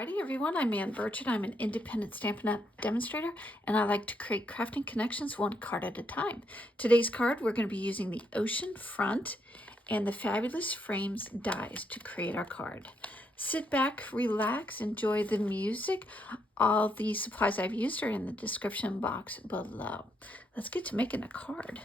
Friday, everyone. I'm Ann Birchard. I'm an independent Stampin' Up! Demonstrator, and I like to create crafting connections one card at a time. Today's card, we're going to be using the Oceanfront and the Fabulous Frames dies to create our card. Sit back, relax, enjoy the music. All the supplies I've used are in the description box below. Let's get to making a card.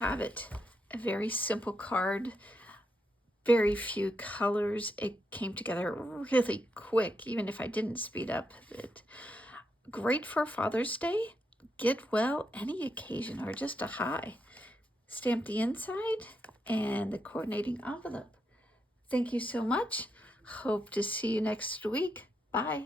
Have it. A very simple card, very few colors. It came together really quick, even if I didn't speed up it. Great for Father's Day, get well any occasion, or just a hi. Stamp the inside and the coordinating envelope. Thank you so much. Hope to see you next week. Bye.